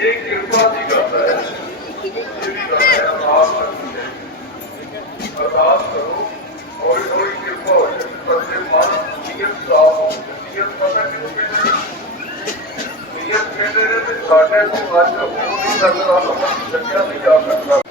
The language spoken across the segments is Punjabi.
ये कृपा की गाता है। ये भी गाता है अरदास करनी है अरदास करो और थोड़ी कृपा हो जाए सबसे मन नियत साफ़ हो जाए नियत पता क्यों कहते हैं नियत कहते हैं साढ़े को आज तक नहीं कर रहा नहीं जा सकता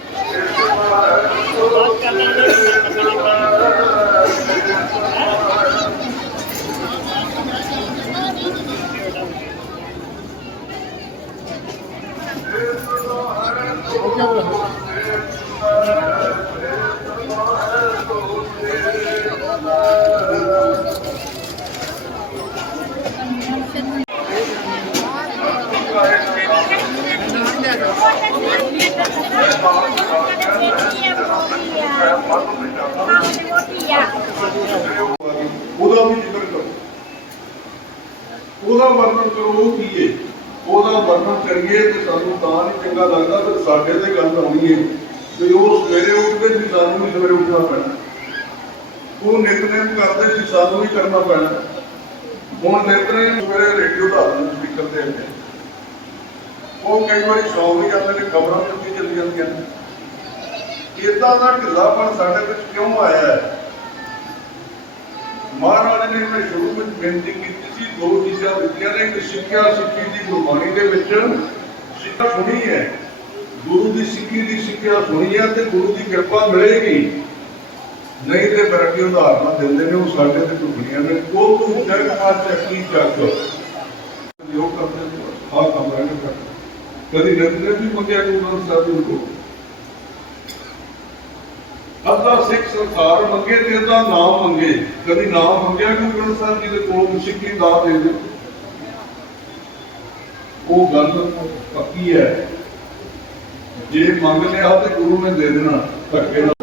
ਵਰਣਨ ਕਰੋ ਉਹ ਕੀ ਹੈ ਉਹਦਾ ਵਰਣਨ ਕਰੀਏ ਤੇ ਸਾਨੂੰ ਤਾਂ ਨਹੀਂ ਚੰਗਾ ਲੱਗਦਾ ਤੇ ਸਾਡੇ ਤੇ ਗੱਲ ਆਉਣੀ ਹੈ ਕਿ ਉਹ ਸਵੇਰੇ ਉੱਠਦੇ ਸੀ, ਸਾਨੂੰ ਵੀ ਸਵੇਰੇ ਉੱਠਣਾ ਪੈਣਾ। ਉਹ ਨਿਤਨੇਮ ਕਰਦੇ ਸੀ, ਸਾਨੂੰ ਵੀ ਕਰਨਾ ਪੈਣਾ। ਹੁਣ ਨਿਤਨੇਮ ਸਵੇਰੇ ਰੇਡੀਓ ਦਾ ਸਪੀਕਰ ਤੇ। ਹੁੰਦੇ ਉਹ ਕਈ ਵਾਰੀ ਸੌਂ ਵੀ ਜਾਂਦੇ ਨੇ, ਖਬਰਾਂ ਵਿੱਚ ਚੱਲੀ ਜਾਂਦੀਆਂ ਇਦਾਂ ਦਾ ਢਿੱਲਾਪਣ ਸਾਡੇ ਵਿੱਚ ਕਿਉਂ ਆਇਆ ਹੈ? ਮਹਾਰਾਜ ਨੇ ਇਹਨੇ ਸ਼ੁਰੂ ਵਿੱਚ ਬੇਨਤੀ ਕੀਤੀ ਸੀ, ਦੋ ਚੀਜ਼ਾਂ ਦਿੱਤੀਆਂ ਨੇ, ਇੱਕ ਸਿੱਖਿਆ ਸਿੱਖੀ ਦੀ ਗੁਰਬਾਣੀ ਦੇ ਵਿੱਚ। ਸਿੱਖਿਆ ਸੁਣੀ ਹੈ। ਗੁਰੂ ਦੀ ਸਿੱਖੀ ਦੀ ਸਿੱਖਿਆ ਸੁਣੀ ਹੈ ਤੇ ਗੁਰੂ ਦੀ ਕਿਰਪਾ ਮਿਲੇਗੀ। ਨਹੀਂ ਤੇ ਫਿਰ ਉਦਾਹਰਨਾਂ ਦਿੰਦੇ ਨੇ, ਉਹ ਸਾਡੇ ਤੇ ਟੁਕੜੀਆਂ ਨੇ। ਉਹ ਤੂੰ ਜਗ ਆ ਚੱਕੀ ਜਗ। ਜੋ ਕਰਦੇ ਆ ਕੰਮ ਰਹਿਣ ਕਰ ਕਦੀ ਨਤਨੇ ਵੀ ਮੰਗਿਆ ਗੁਰੂ ਗ੍ਰੰਥ ਸਾਹਿਬ ਜੀ ਨੂੰ? ਅੱਧਾ ਮੰਗੇ ਤੇ ਅੱਧਾ ਨਾਮ ਮੰਗੇ। ਕਦੀ ਨਾਮ ਮੰਗਿਆ ਕਿ ਗੁਰੂ ਸਾਹਿਬ ਜੀ ਦੇ ਕੋਲ? ਸਿੱਖੀ ਦਾ ਦੇ ਦੇ ਉਹ ਗੱਲ ਪੱਕੀ ਹੈ। ਜੇ ਮੰਗ ਲਿਆ ਤੇ ਗੁਰੂ ਨੇ ਦੇ ਦੇਣਾ, ਧੱਕੇ ਨਾਲ।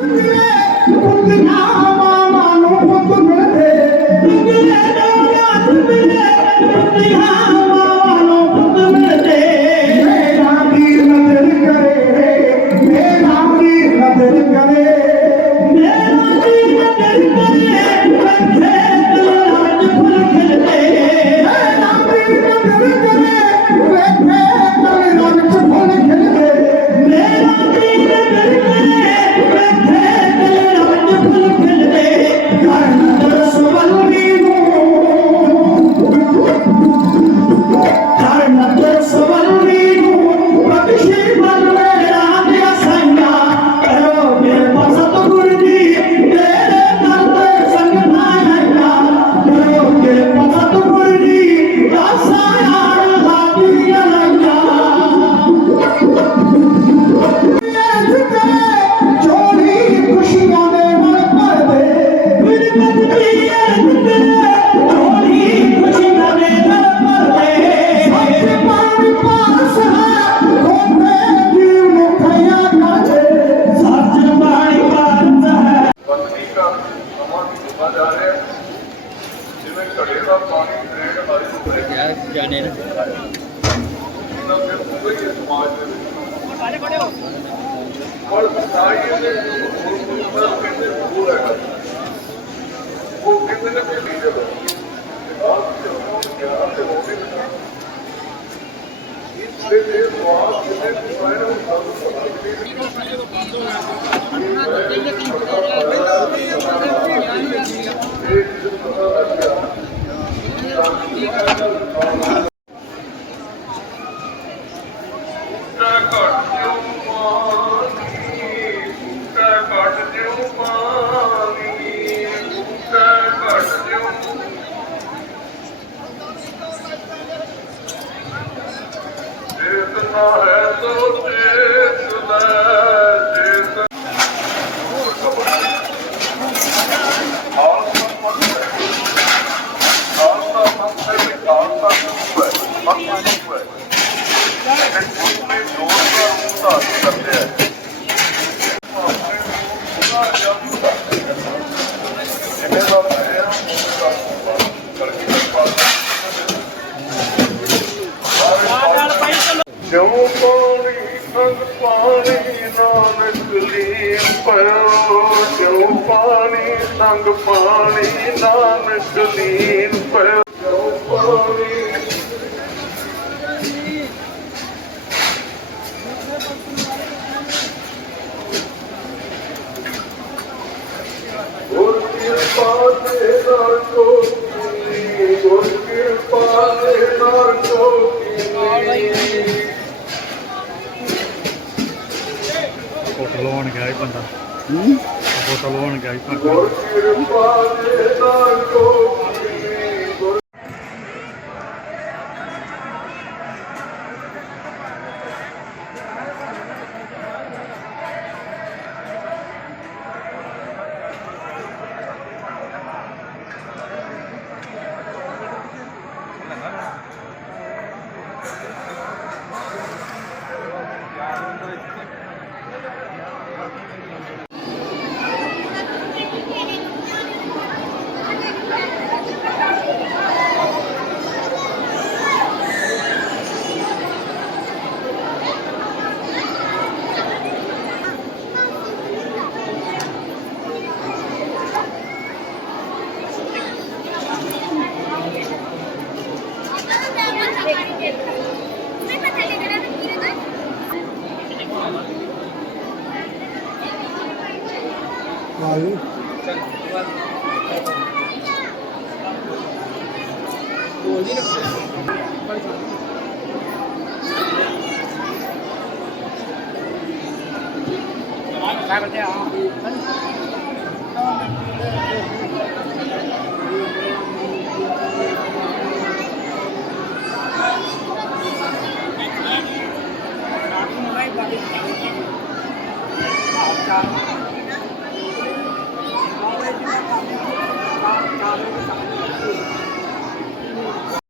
और साड़ियों में कितने दूर है वो कितने ना कितने लीजिए आप से हो क्या से हो इससे ये बात कितने डिज़ाइन हम सब एक दिन पता लग गया ਪਾਣੀ ਸੰਗ ਪਾਣੀ ਨਾਨਕ ਲੀਨ ਪਇਓ ਜਿਉ ਪਾਣੀ ਸੰਗ ਪਾਣੀ ਨਾਨਕ ਲੀਨ ਪਇਓ ਜਿਉ ਪਾਣੀ ਬੋਤਲ ਹੋਣ ਗਿਆ ਜੀ 来，再过关，再走。多一点，快点。完了，开不啊！